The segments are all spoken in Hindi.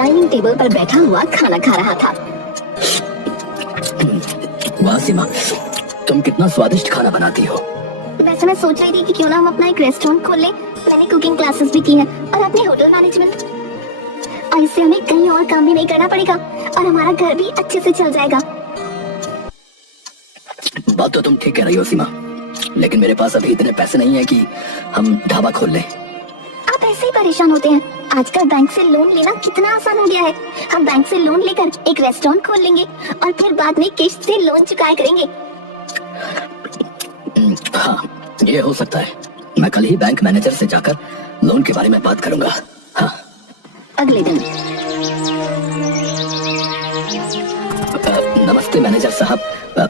डाइनिंग टेबल पर बैठा हुआ खाना खा रहा था। वाह सीमा, तुम कितना स्वादिष्ट खाना बनाती हो। वैसे मैं सोच रही थी कि क्यों ना हम अपना एक रेस्टोरेंट खोल लें। मैंने कुकिंग क्लासेस भी की है और अपनी होटल मैनेजमेंट, और इससे हमें कहीं और काम भी नहीं करना पड़ेगा और हमारा घर भी अच्छे से चल जाएगा। बात तो तुम ठीक कह रही हो सीमा, लेकिन मेरे पास अभी इतने पैसे नहीं है कि हम ढाबा खोल लें। आप ऐसे ही परेशान होते हैं। आजकल बैंक से लोन लेना कितना आसान हो गया है। हम बैंक से लोन लेकर एक रेस्टोरेंट खोल लेंगे और फिर बाद में किश्त से लोन चुकाया करेंगे। हाँ, ये हो सकता है। मैं कल ही बैंक मैनेजर से जाकर लोन के बारे में बात करूंगा। हाँ। अगले दिन। नमस्ते मैनेजर साहब,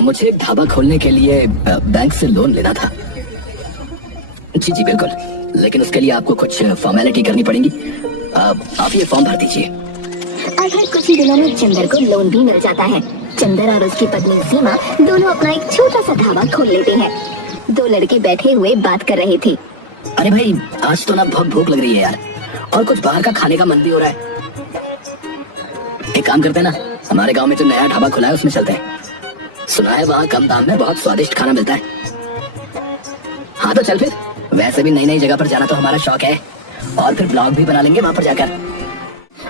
मुझे एक ढाबा खोलने के लिए बैंक से लोन लेना था। जी जी बिल्कुल, लेकिन उसके लिए आपको कुछ फॉर्मेलिटी करनी पड़ेगी। आप ये फॉर्म भर दीजिए। और फिर कुछ ही दिनों में चंदर को लोन भी मिल जाता है। चंदर और उसकी पत्नी सीमा दोनों अपना एक छोटा सा ढाबा खोल लेते हैं। दो लड़के बैठे हुए बात कर रहे थे। अरे भाई, आज तो ना बहुत भूख लग रही है यार, और कुछ बाहर का खाने का मन भी हो रहा है। एक काम करते हैं ना, हमारे गांव में जो नया ढाबा खुला है उसमें चलते हैं। सुना है वहाँ कम दाम में बहुत स्वादिष्ट खाना मिलता है। हाँ तो चल फिर। वैसे भी नई नई जगह पर जाना तो हमारा शौक है, और फिर ब्लॉग भी बना लेंगे वहाँ पर जाकर।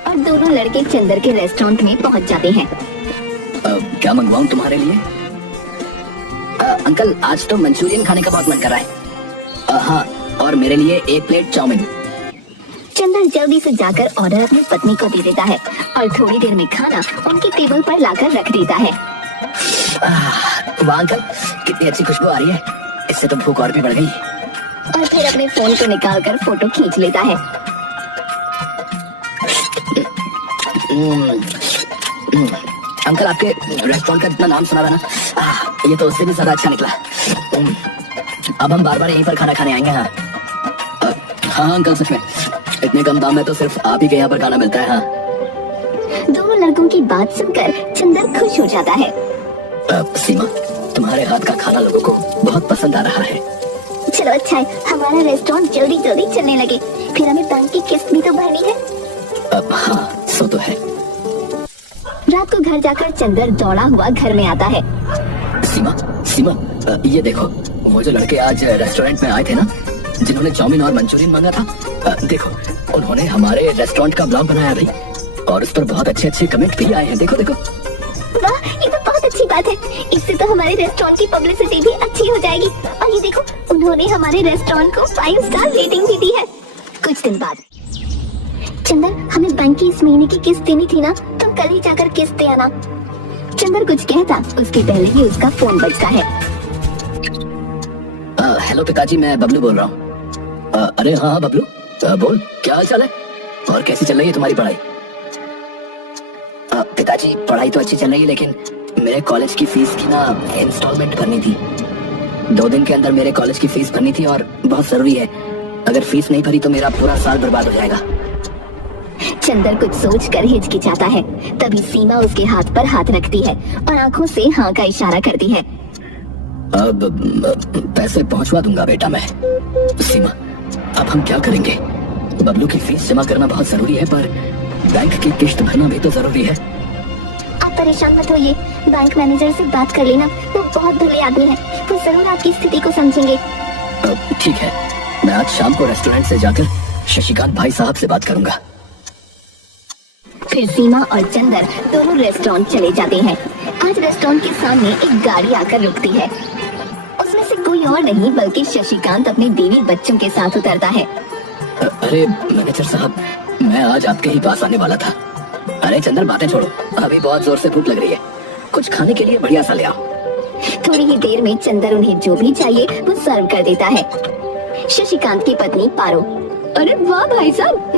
और दोनों लड़के चंदर के रेस्टोरेंट में पहुँच जाते हैं। क्या मंगवाऊं तुम्हारे लिए? अंकल, आज तो मंचूरियन खाने का बहुत मन कर रहा है। हाँ, और मेरे लिए एक प्लेट चाउमीन। चंदर जल्दी से जाकर ऑर्डर अपनी पत्नी को दे देता है और थोड़ी देर में खाना उनके टेबल पर लाकर रख देता है। वाह अंकल, कितनी अच्छी खुशबू आ रही है। इससे तो भूख और भी बढ़ गई। और फिर अपने फोन को निकालकर फोटो खींच लेता है। अंकल, आपके रेस्टोरेंट का जितना नाम सुना था ना, ये तो उससे भी ज्यादा अच्छा निकला। अब हम बार बार यहीं पर खाना खाने आएंगे। हाँ हाँ अंकल, सच में इतने कम दाम में तो सिर्फ आप ही के यहाँ पर खाना मिलता है। हाँ। दोनों लड़कों की बात सुनकर चंदर खुश हो जाता है। सीमा, तुम्हारे हाथ का खाना लोगों को बहुत पसंद आ रहा है। चलो अच्छा है, हमारा रेस्टोरेंट जल्दी जल्दी चलने लगे, फिर हमें बैंक की किस्त भी तो भरनी है। हाँ, सो तो है। रात को घर जाकर चंदर दौड़ा हुआ घर में आता है। सीमा, सीमा, ये देखो, वो जो लड़के आज रेस्टोरेंट में आए थे ना, जिन्होंने चाउमीन और मंचूरियन मांगा था, देखो उन्होंने हमारे रेस्टोरेंट का ब्लॉग बनाया भाई, और उस पर बहुत अच्छे अच्छे कमेंट भी आए हैं। देखो देखो। वाह, ये तो बहुत अच्छी बात है। इससे तो हमारे रेस्टोरेंट की पब्लिसिटी भी अच्छी हो जाएगी। और ये देखो, उन्होंने हमारे रेस्टोरेंट को 5 स्टार रेटिंग भी दी है। कुछ दिन बाद। चंदर, हमें बैंक की इस महीने की किस्त देनी थी ना, तुम कल ही जाकर किस्त दे आना। चंदर कुछ कहता उसके पहले ही उसका फोन बजता है। हेलो पिताजी, मैं बबलू बोल रहा हूँ। अरे हाँ बबलू, बोल, क्या हाल चाल है और कैसी चल रही है तुम्हारी पढ़ाई? पिताजी, पढ़ाई तो अच्छी चल रही है, लेकिन मेरे कॉलेज की फीस की ना इंस्टॉलमेंट भरनी थी। 2 दिन के अंदर मेरे कॉलेज की फीस भरनी थी और बहुत जरूरी है। अगर फीस नहीं भरी तो मेरा पूरा साल बर्बाद हो जाएगा। चंदर कुछ सोचकर हिचकिचाता है। तभी सीमा उसके हाथ पर हाथ रखती है और आंखों से हाँ का इशारा करती है। अब पैसे पहुंचवा दूंगा बेटा मैं। सीमा, अब हम क्या करेंगे? बबलू की फीस जमा करना बहुत जरूरी है, पर बैंक की किस्त भरना भी तो जरूरी है। आप परेशान मत होइए, बैंक मैनेजर से बात कर लेना, वो बहुत भले आदमी है, वो जरूर आपकी स्थिति को समझेंगे। ठीक है, मैं आज शाम को रेस्टोरेंट से जाकर शशिकांत भाई साहब से बात करूंगा। फिर सीमा और चंदर दोनों रेस्टोरेंट चले जाते हैं। आज रेस्टोरेंट के सामने एक गाड़ी आकर रुकती है। उसमें से कोई और नहीं बल्कि शशिकांत अपने बीवी बच्चों के साथ उतरता है। अरे मैनेजर साहब, मैं आज आपके ही पास आने वाला था। अरे चंदर, बातें छोड़ो, अभी बहुत जोर से भूख लग रही है, कुछ खाने के लिए बढ़िया सा ले आओ। थोड़ी ही देर में चंदर उन्हें जो भी चाहिए वो सर्व कर देता है। शशिकांत की पत्नी पारो, अरे वाह भाई साहब,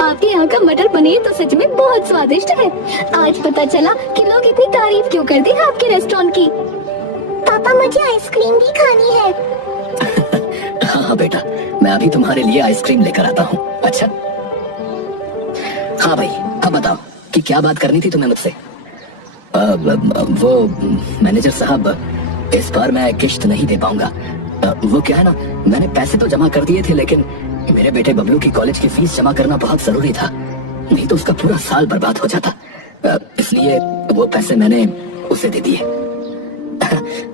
आपके यहाँ का मटर पनीर तो सच में बहुत स्वादिष्ट है। आज पता चला कि लोग इतनी तारीफ क्यों करते हैं आपके रेस्टोरेंट की। पापा, मुझे आइसक्रीम भी खानी है। हाँ बेटा, मैं अभी तुम्हारे लिए आइसक्रीम लेकर आता हूँ। अच्छा हाँ भाई, अब बताओ कि क्या बात करनी थी तुम्हें मुझसे? वो मैनेजर साहब, इस बार मैं किश्त नहीं दे पाऊंगा। वो क्या है ना, मैंने पैसे तो जमा कर दिए थे, लेकिन मेरे बेटे बबलू की कॉलेज की फीस जमा करना बहुत जरूरी था। नहीं तो उसका पूरा साल बर्बाद हो जाता। इसलिए वो पैसे मैंने उसे दे दिए।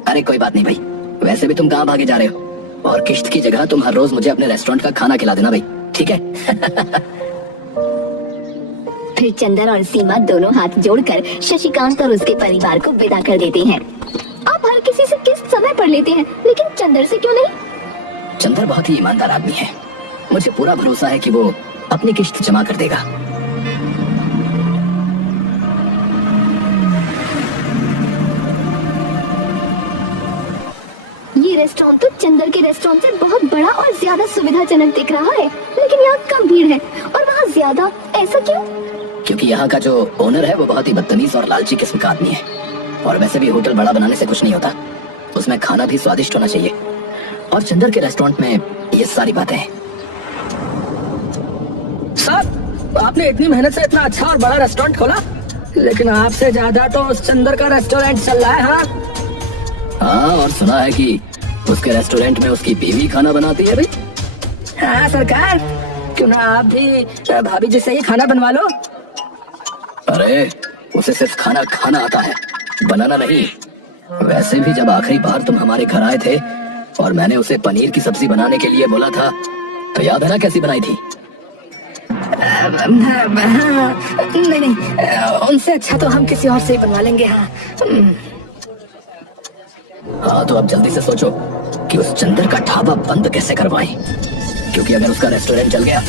अरे कोई बात नहीं भाई, वैसे भी तुम कहाँ भागे जा रहे हो, और किश्त की जगह तुम हर रोज मुझे अपने रेस्टोरेंट का खाना खिला देना भाई, ठीक है? फिर चंदर और सीमा दोनों हाथ जोड़कर शशिकांत और उसके परिवार को विदा कर देते हैं। आप हर किसी से किस्त समय पर लेते हैं, लेकिन चंदर से क्यों नहीं? चंदर बहुत ही ईमानदार आदमी है, मुझे पूरा भरोसा है कि वो अपनी किश्त जमा कर देगा। ये रेस्टोरेंट तो चंदर के रेस्टोरेंट से बहुत बड़ा और ज्यादा सुविधाजनक दिख रहा है, लेकिन यहाँ कम भीड़ है और वहाँ ज्यादा, ऐसा क्यों? क्योंकि यहाँ का जो ओनर है वो बहुत ही बदतमीज और लालची किस्म का आदमी है। और वैसे भी होटल बड़ा बनाने से कुछ नहीं होता, उसमें खाना भी स्वादिष्ट होना चाहिए, और चंदर के रेस्टोरेंट में ये सारी बातें हैं। साहब, आपने इतनी मेहनत से इतना अच्छा और बड़ा रेस्टोरेंट खोला, लेकिन आपसे ज्यादा तो उस चंदर का रेस्टोरेंट चल रहा है। हाँ, और सुना है कि उसके रेस्टोरेंट में उसकी बीवी खाना बनाती है भाई। हाँ सरकार, क्यों ना आप भी भाभी जी से ही खाना बनवा लो। अरे उसे सिर्फ खाना खाना आता है, बनाना नहीं। वैसे भी जब आखिरी बार तुम हमारे घर आए थे और मैंने उसे पनीर की सब्जी बनाने के लिए बोला था, तो याद है ना कैसी बनाई थी? नहीं नहीं, उनसे अच्छा तो हम किसी और से ही बनवा लेंगे। हाँ तो अब जल्दी से सोचो कि उस चंदर का ढाबा बंद कैसे करवाएं, क्योंकि अगर उसका रेस्टोरेंट चल गया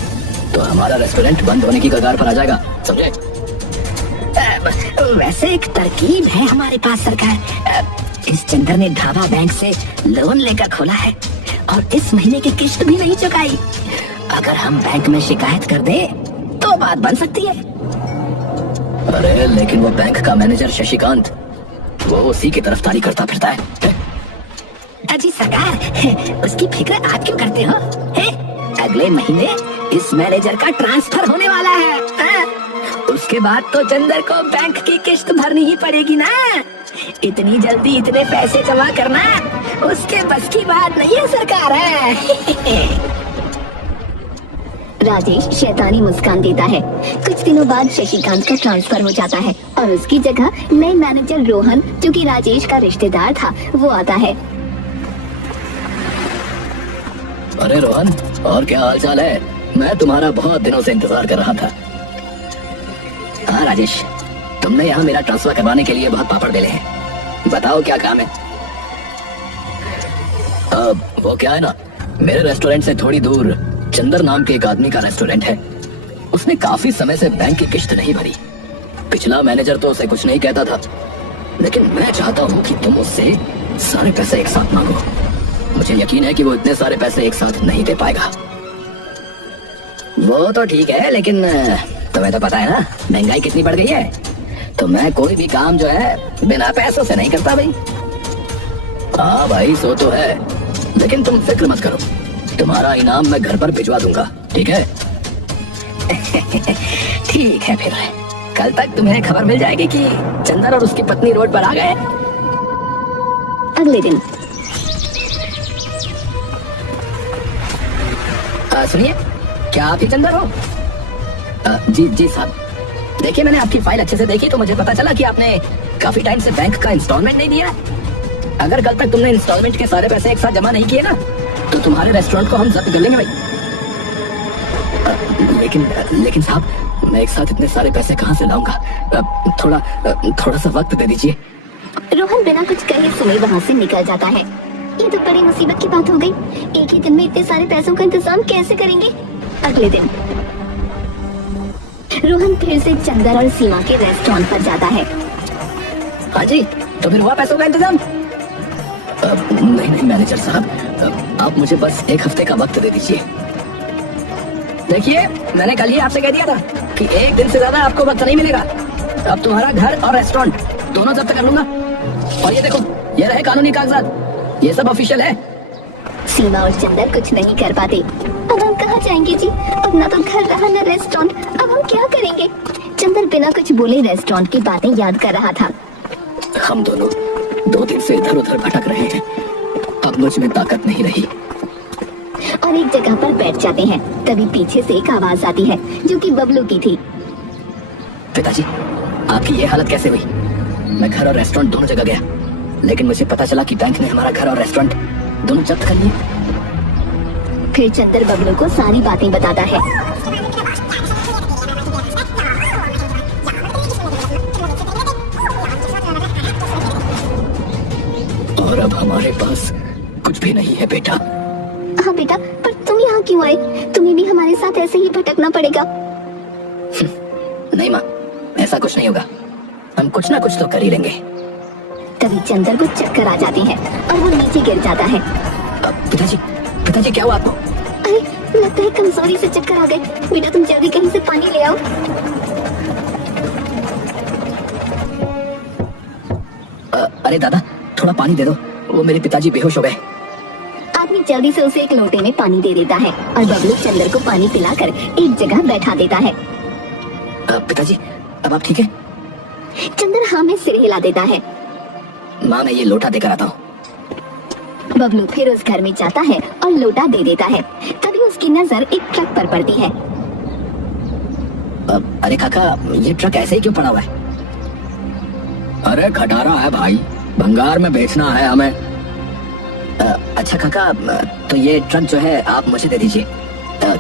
तो हमारा रेस्टोरेंट बंद होने की कगार पर आ जाएगा, समझे? वैसे एक तरकीब है हमारे पास सरकार। इस चंदर ने ढाबा बैंक से लोन लेकर खोला है और इस महीने की किश्त भी नहीं चुकाई। अगर हम बैंक में शिकायत कर दे तो बात बन सकती है। अरे लेकिन वो बैंक का मैनेजर शशिकांत, वो उसी की तरफदारी करता फिरता है। अजी सरकार, उसकी फिक्र आप क्यों करते हो? अगले महीने इस मैनेजर का ट्रांसफर होने वाला है। उसके बाद तो चंदर को बैंक की किश्त भरनी ही पड़ेगी ना। इतनी जल्दी इतने पैसे जमा करना उसके बस की बात नहीं है सरकार। राजेश शैतानी मुस्कान देता है। कुछ दिनों बाद शशिकांत का ट्रांसफर हो जाता है और उसकी जगह नए मैनेजर रोहन, जो कि राजेश का रिश्तेदार था, वो आता है। अरे रोहन, और क्या हाल चाल है? मैं तुम्हारा बहुत दिनों से इंतजार कर रहा था। हाँ राजेश, तुमने यहाँ मेरा ट्रांसफर करवाने के लिए बहुत पापड़ बेले हैं। बताओ क्या काम है? वो क्या है ना, मेरे रेस्टोरेंट से थोड़ी दूर चंदर नाम के एक आदमी का रेस्टोरेंट है। उसने काफी समय से बैंक की किश्त नहीं भरी। पिछला मैनेजर तो उसे कुछ नहीं कहता था, लेकिन मैं चाहता हूँ कि तुम उससे सारे पैसे एक साथ मांगो। मुझे यकीन है कि वो इतने सारे पैसे एक साथ नहीं दे पाएगा। वो तो ठीक है, लेकिन तुम्हें तो पता है ना महंगाई कितनी बढ़ गई है, तो मैं कोई भी काम जो है बिना पैसों से नहीं करता भाई। हाँ भाई, सो तो है, लेकिन तुम फिक्र मत करो, तुम्हारा इनाम मैं घर पर भिजवा दूंगा, ठीक है? ठीक है, फिर कल तक तुम्हें खबर मिल जाएगी कि चंदर और उसकी पत्नी रोड पर आ गए। अगले दिन सुनिए, क्या आप ही चंदर हो? जी साहब। देखिए, मैंने आपकी फाइल अच्छे से देखी तो मुझे पता चला कि आपने काफी टाइम से बैंक का इंस्टॉलमेंट नहीं दिया। अगर कल तक तुमने इंस्टॉलमेंट के सारे पैसे एक साथ जमा नहीं किए ना, तो तुम्हारे रेस्टोरेंट को हम जब्त कर लेंगे भाई। लेकिन साहब, मैं एक साथ इतने सारे पैसे कहाँ से लाऊंगा? थोड़ा सा वक्त दे दीजिए। रोहन बिना कुछ कहे सुने वहाँ से निकल जाता है। ये तो बड़ी मुसीबत की बात हो गई। एक ही दिन में इतने सारे पैसों का इंतजाम कैसे करेंगे? अगले दिन रोहन फिर से चंदर और सीमा के रेस्टोरेंट पर जाता है। हाँ जी, तो फिर हुआ पैसों का इंतजाम? नहीं मैनेजर साहब, आप मुझे बस एक हफ्ते का वक्त दे दीजिए। देखिए, मैंने कल ही आपसे कह दिया था कि एक दिन से ज्यादा आपको वक्त नहीं मिलेगा। अब तुम्हारा घर और रेस्टोरेंट दोनों जब्त कर लूंगा। और ये देखो, ये रहे कानूनी कागजात, ये सब ऑफिशियल है। सीमा और चंदर कुछ नहीं कर पाते। अब हम कहाँ जाएंगे जी? अब ना तो घर रहा ना रेस्टोरेंट, अब हम क्या करेंगे? चंदर बिना कुछ बोले रेस्टोरेंट की बातें याद कर रहा था। हम दोनों 2 दिन से इधर उधर भटक रहे हैं, अब मुझ में ताकत नहीं रही। और एक जगह पर बैठ जाते हैं। तभी पीछे से एक आवाज आती है, जो कि बबलू की थी। पिताजी, आपकी ये हालत कैसे हुई? मैं घर और रेस्टोरेंट दोनों जगह गया, लेकिन मुझे पता चला कि बैंक ने हमारा घर और रेस्टोरेंट दोनों जब्त कर लिए। फिर चंदर बबलू को सारी बातें बताता है। और अब हमारे पास कुछ भी नहीं है बेटा। हाँ बेटा, पर तुम यहाँ क्यों आए? तुम्हें भी हमारे साथ ऐसे ही भटकना पड़ेगा। नहीं माँ, ऐसा कुछ नहीं होगा। हम कुछ ना कुछ तो कर ही लेंगे। तभी चंदर को चक्कर आ जाती है और वो नीचे गिर जाता है। पिताजी, पिताजी क्या हुआ आपको? अरे लगता है कमजोरी से चक्कर आ गए। बेटा तुम जल्दी कहीं से पानी ले आओ। अरे दादा, थोड़ा पानी दे दो, वो मेरे पिताजी बेहोश हो गए। आदमी जल्दी से उसे एक लोटे में पानी दे देता है और बबलू चंदर को पानी पिलाकर एक जगह बैठा देता है। पिताजी, अब आप ठीक है? चंदर हाँ में सिर हिला देता है। माँ, मैं ये लोटा देकर आता हूँ। बबलू फिर उस घर में जाता है और लोटा दे देता है। तभी उसकी नजर एक ट्रक पर पड़ती है। अरे काका, ये ट्रक ऐसे ही क्यों पड़ा हुआ है? अरे खटारा है भाई, भंगार में बेचना है हमें। अच्छा काका, तो ये ट्रक जो है आप मुझे दे दीजिए।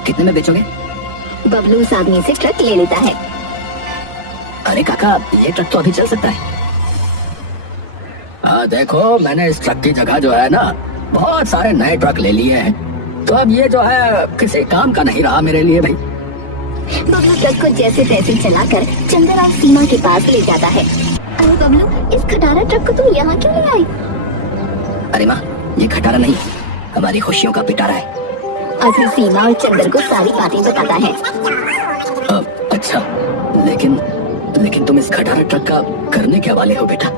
कितने में बेचोगे? बबलू उस आदमी से ट्रक ले लेता है। अरे काका, ये ट्रक तो अभी चल सकता है। देखो, मैंने इस ट्रक की जगह जो है ना बहुत सारे नए ट्रक ले लिए हैं, तो अब ये जो है किसी काम का नहीं रहा मेरे लिए भाई। बबलू ट्रक को जैसे तैसे चलाकर चंदर और सीमा के पास ले जाता है। अरे बबलू, इस खटारा ट्रक को तुम यहाँ क्यों ले आए? अरे माँ, ये खटारा नहीं, हमारी खुशियों का पिटारा है। और फिर सीमा और चंदर को सारी बातें बताता है। अच्छा, लेकिन तुम इस खटारा ट्रक का करने क्या वाले हो बेटा?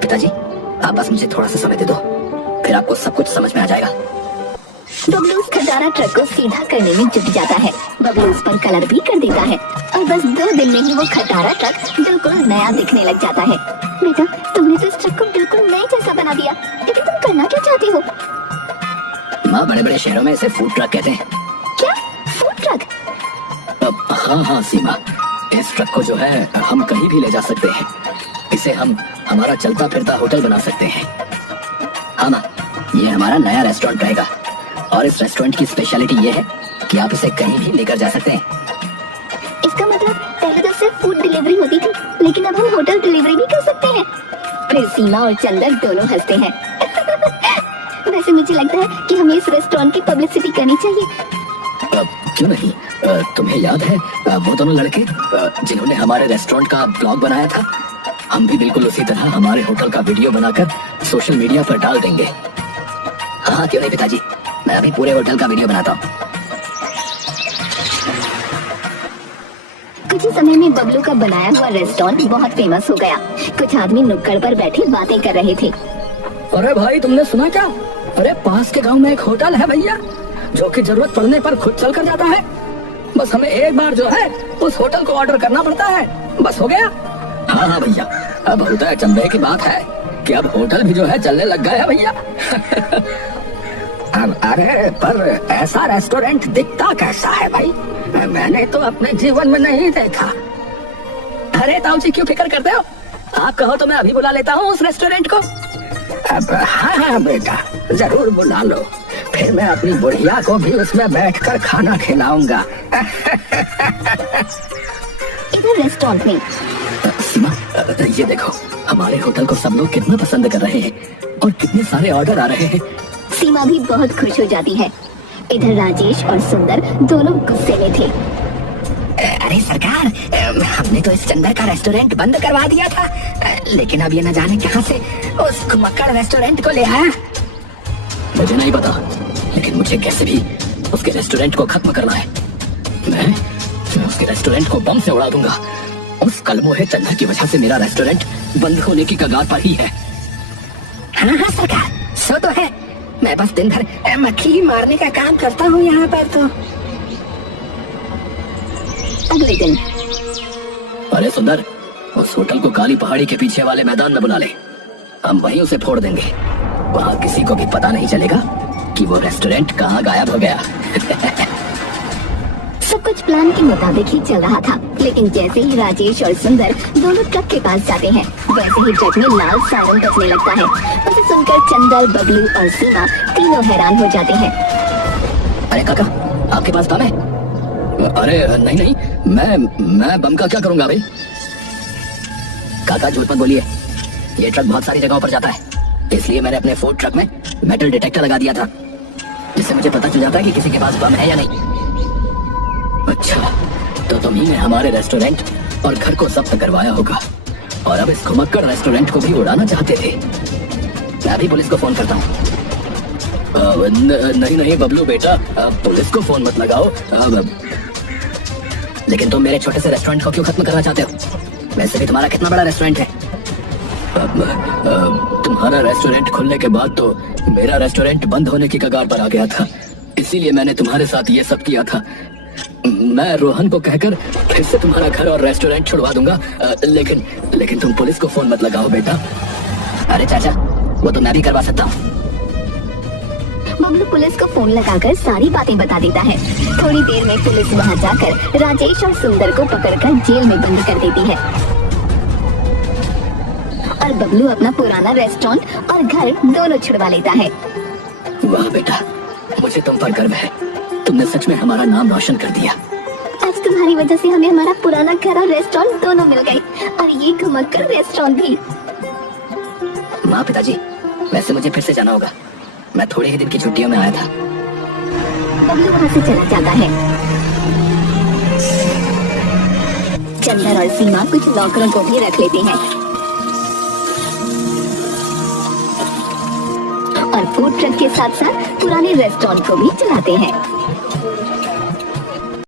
पिताजी, आप बस मुझे थोड़ा सा समय दे दो, फिर आपको सब कुछ समझ में आ जाएगा। बबलू उस खटारा ट्रक को सीधा करने में जुट जाता है। बबलू उस पर कलर भी कर देता है और बस 2 दिन में ही वो खटारा ट्रक बिल्कुल नया दिखने लग जाता है। बेटा, तुमने तो इस ट्रक को बिल्कुल नए जैसा बना दिया, लेकिन तुम करना क्या चाहते हो? माँ, बड़े बड़े शहरों में इसे फूड ट्रक कहते हैं। क्या? Food truck? हाँ सीमा, इस ट्रक को जो है हम कहीं भी ले जा सकते हैं। इसे हम हमारा चलता फिरता होटल बना सकते हैं। हाँ माँ, ये हमारा नया रेस्टोरेंट रहेगा और इस रेस्टोरेंट की स्पेशलिटी ये है कि आप इसे कहीं भी लेकर जा सकते हैं। इसका मतलब पहले तो सिर्फ फूड डिलीवरी होती थी, लेकिन अब हम होटल डिलीवरी भी कर सकते हैं। फिर सीमा और चंदर दोनों हंसते हैं। वैसे मुझे लगता है कि हमें इस रेस्टोरेंट की पब्लिसिटी करनी चाहिए। क्यों नहीं? तुम्हें याद है वो दोनों लड़के जिन्होंने हमारे रेस्टोरेंट का ब्लॉग बनाया था? हम भी बिल्कुल उसी तरह हमारे होटल का वीडियो बनाकर सोशल मीडिया पर डाल देंगे। हाँ क्यों नहीं पिताजी, मैं अभी पूरे होटल का वीडियो बनाता हूँ। कुछ ही समय में बबलू का बनाया हुआ रेस्टोरेंट बहुत फेमस हो गया। कुछ आदमी नुक्कड़ पर बैठे बातें कर रहे थे। अरे भाई, तुमने सुना क्या? अरे पास के गांव में एक होटल है भैया, जो कि जरूरत पड़ने पर खुद चल कर जाता है। बस हमें एक बार जो है उस होटल को ऑर्डर करना पड़ता है, बस हो गया। हाँ भैया, अब होता है चंबे की बात है कि अब होटल भी जो है चलने लग गया है भैया। अरे पर ऐसा रेस्टोरेंट दिखता कैसा है भाई? मैंने तो अपने जीवन में नहीं देखा। अरे ताऊ जी, क्यों फिक्र करते हो? आप कहो तो मैं अभी बुला लेता हूँ उस रेस्टोरेंट को। अब हाँ बेटा, जरूर बुला लो, फिर मैं अपनी बुढ़िया को भी उसमें बैठकर खाना खिलाऊंगा। इधर रेस्टोरेंट में सीमा, ये देखो, हमारे होटल को सब लोग कितना पसंद कर रहे हैं और कितने सारे ऑर्डर आ रहे हैं। सीमा भी बहुत खुश हो जाती है। इधर राजेश और सुंदर दोनों गुस्से में थे। अरे सरकार, हमने तो इस चंदर का रेस्टोरेंट बंद करवा दिया था, लेकिन अब ये न जाने कहां से उस घुमक्कड़ रेस्टोरेंट को ले आया। मुझे नहीं पता, लेकिन मुझे कैसे भी उसके रेस्टोरेंट को खत्म करना है। मैं उसके रेस्टोरेंट को बम से उड़ा दूंगा। उस कलमोहे चंदर की वजह से मेरा रेस्टोरेंट बंद होने की कगार पर ही है। हाँ सरकार, सो तो है। मैं बस दिन भर मक्खी ही मारने का काम करता हूँ यहाँ पर तो। अगले दिन अरे सुंदर, उस होटल को काली पहाड़ी के पीछे वाले मैदान में बुला ले, हम वहीं उसे फोड़ देंगे। वहाँ किसी को भी पता नहीं चलेगा कि वो रेस्टोरेंट कहाँ गायब हो गया। सब कुछ प्लान के मुताबिक ही चल रहा था, लेकिन जैसे ही राजेश और सुंदर दोनों ट्रक के पास जाते हैं, वैसे ही ट्रक में लाल सायरन बजने लगता है। उसे सुनकर चंदर, बबलू और सीमा तीनों हैरान हो जाते हैं। अरे काका, आपके पास बम है? अरे नहीं नहीं, मैं बम का क्या करूंगा भाई? काका झूठ मत बोलिए, ये ट्रक बहुत सारी जगहों पर जाता है, इसलिए मैंने अपने फूड ट्रक में मेटल डिटेक्टर लगा दिया था, जिससे मुझे पता चल जाता है कि किसी के पास बम है या नहीं। अच्छा, तो तुम ही ने हमारे रेस्टोरेंट और घर को जब्त करवाया होगा, और अब इस घुमक्कड़ रेस्टोरेंट को भी उड़ाना चाहते थे। मैं भी पुलिस को फोन करता हूँ। नहीं नहीं बबलू बेटा, पुलिस को फोन मत लगाओ। लेकिन तुम मेरे छोटे से रेस्टोरेंट को क्यों खत्म करना चाहते हो? वैसे भी तुम्हारा कितना बड़ा रेस्टोरेंट है? तुम्हारा रेस्टोरेंट खुलने के बाद तो मेरा रेस्टोरेंट बंद होने की कगार पर आ गया था, इसीलिए मैंने तुम्हारे साथ ये सब किया था। मैं रोहन को कहकर फिर से तुम्हारा घर और रेस्टोरेंट छुड़वा दूंगा, लेकिन तुम पुलिस को फोन मत लगाओ बेटा। अरे चाचा, वो तो मैं भी करवा सकता हूँ। बबलू पुलिस को फोन लगाकर सारी बातें बता देता है। थोड़ी देर में पुलिस वहां जाकर राजेश और सुंदर को पकड़कर जेल में बंद कर देती है, और बबलू अपना पुराना रेस्टोरेंट और घर दोनों छुड़वा लेता है। वाह बेटा, मुझे तुम पर गर्व है, तुमने सच में हमारा नाम रोशन कर दिया। आज तुम्हारी वजह से हमें हमारा पुराना घर और रेस्टोरेंट दोनों मिल गए, और ये घुमक्कड़ रेस्टोरेंट भी। माँ, पिताजी, वैसे मुझे फिर से जाना होगा, मैं थोड़े ही दिन की छुट्टियों में आया था। बबलू वहाँ से चला जाता है। चंदर और सीमा कुछ नौकरों को भी रख लेते हैं, और फूड ट्रक के साथ साथ पुराने रेस्टोरेंट को भी चलाते हैं।